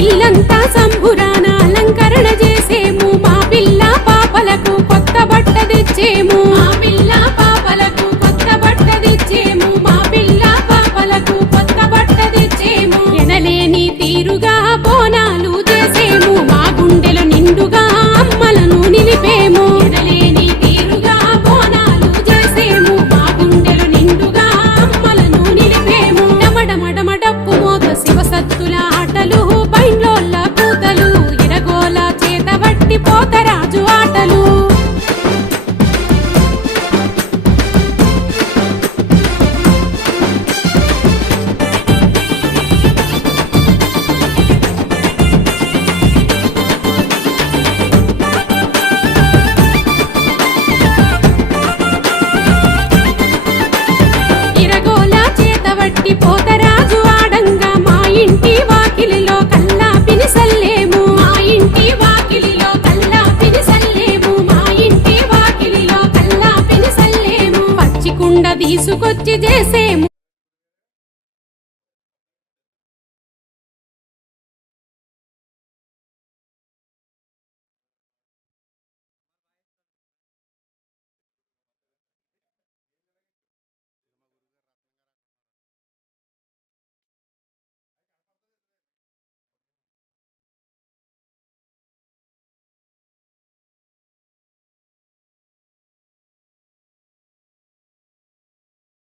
ఇల్లంతా సంబురాన అలంకరణ చేసేము మా పిల్ల పాపలకు కొత్త బట్ట తెచ్చేము మా పిల్ల పాపలకు కొత్త బట్ట తెచ్చేము మా పిల్ల పాపలకు కొత్త బట్ట తెచ్చేము ఎనలేని తీరుగా బోనాలు చేసేము మా గుండెలు నిండుగా అమ్మలను నిలిపేము ఎనలేని తీరుగా బోనాలు చేసేము మా గుండెలు నిండుగా అమ్మలను నిలిపేము డమడమడమ డప్పు మోత శివసత్తుల ఆటలు బైండ్లోళ్ళ కూతలు ఇరగోల చేత వట్టి పోతరాజు ఆటలు ఇరగోల చేత వట్టి పోతరాజు ఆడంగా మా ఇంటి వాకిలిలో కల్లా పినిసల్లేము మా ఇంటి వాకిలిలో కల్లా పినిసల్లేము మా ఇంటి వాకిలిలో కల్లా పినిసల్లేము పచ్చికుండ తీసుకొచ్చి చేసేము